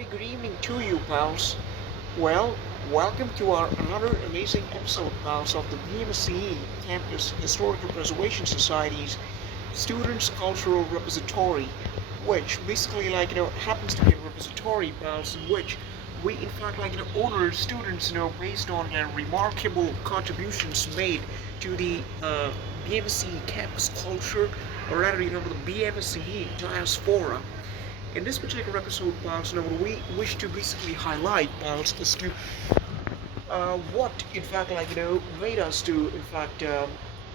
very good evening to you, pals. Well, welcome to our another amazing episode, pals, of the BMSCE Campus Historical Preservation Society's Students Cultural Repository, which basically, happens to be a repository, pals, in which we, in fact, honor students, based on their remarkable contributions made to the BMSCE campus culture, or rather, the BMSCE diaspora. In this particular episode, pals, what we wish to basically highlight, pals, is to what, in fact, made us to, in fact,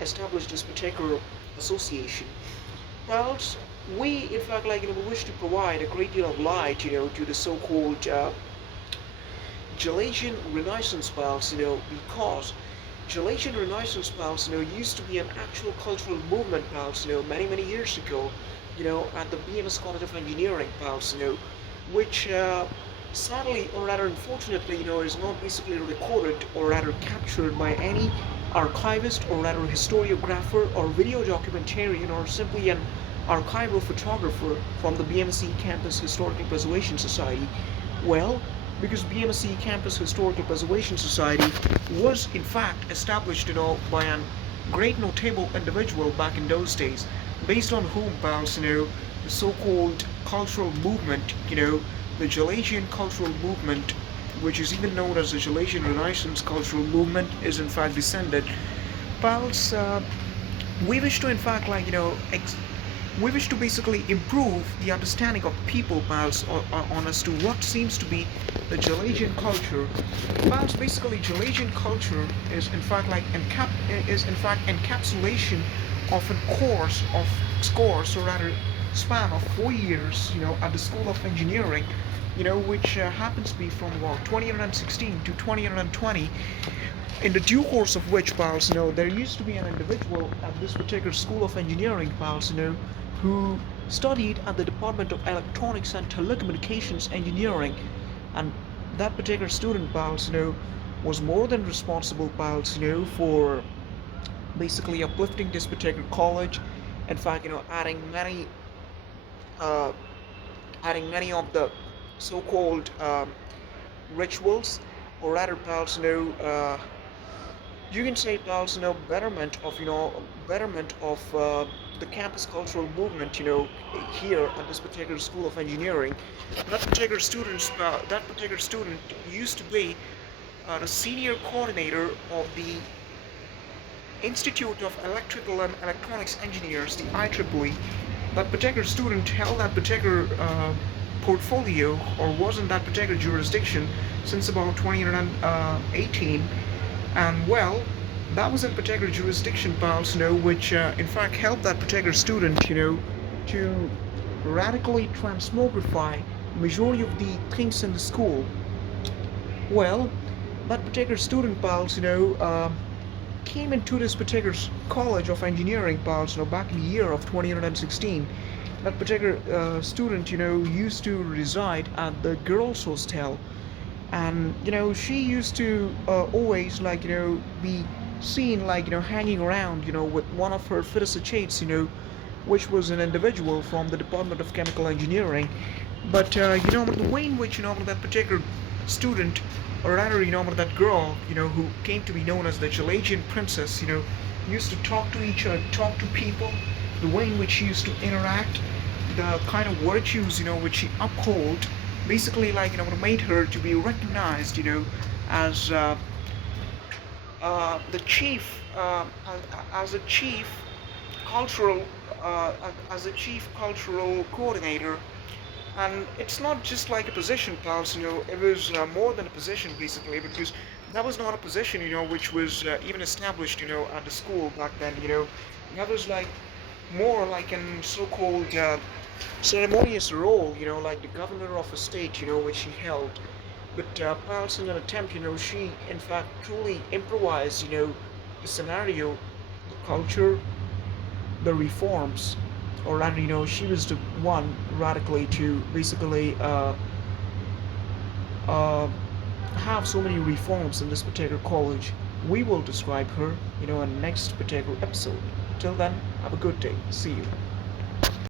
establish this particular association. Pals, we, in fact, wish to provide a great deal of light, to the so-called Gelasian Renaissance, pals, because Gelasian Renaissance, pals, used to be an actual cultural movement, pals, many, many years ago, at the BMS College of Engineering, pals, which sadly, or rather unfortunately, is not basically recorded or rather captured by any archivist or rather historiographer or video documentarian or simply an archival photographer from the BMSC Campus Historical Preservation Society. Well, because BMSC Campus Historical Preservation Society was in fact established, by a great notable individual back in those days, based on whom, pals, the so-called cultural movement, the Gelasian cultural movement, which is even known as the Gelasian Renaissance cultural movement, is in fact descended. Pals, we wish to, in fact, we wish to basically improve the understanding of people, pals, on as to what seems to be the Gelasian culture. Pals, basically, Gelasian culture is in fact encapsulation of a course, or rather span of 4 years, at the School of Engineering, which happens to be from about 2016 to 2020, in the due course of which, pals, there used to be an individual at this particular School of Engineering, pals, who studied at the Department of Electronics and Telecommunications Engineering, and that particular student, pals, was more than responsible, pals, for basically uplifting this particular college. In fact, uh, adding many of the so-called rituals, or rather, pals, you can say, pals, betterment of the campus cultural movement, here at this particular School of Engineering. That particular student used to be the senior coordinator of the Institute of Electrical and Electronics Engineers, the IEEE. That particular student held that particular portfolio, or was in that particular jurisdiction, since about 2018. And well, that was in particular jurisdiction, pals, which in fact helped that particular student, to radically transmogrify majority of the things in the school. Well, that particular student, pals, came into this particular college of engineering, pals, back in the year of 2016. That particular student, used to reside at the girls' hostel, and she used to always be seen hanging around with one of her fit associates, which was an individual from the Department of Chemical Engineering. But the way in which that particular student, or rather that girl, who came to be known as the Gelasian princess, used to talk to each other, talk to people, the way in which she used to interact, the kind of virtues which she uphold, basically made her to be recognized, as the chief, as a chief cultural, as a chief cultural coordinator. And it's not just like a position, pals, it was more than a position, basically, because that was not a position, which was even established, at the school back then, that was more like an so-called ceremonious role, like the governor of a state, which she held. But pals, in an attempt, she in fact truly improvised, the scenario, the culture, the reforms, or rather, she was the one radically to basically uh, have so many reforms in this particular college. We will describe her, in the next particular episode. Till then, have a good day. See you.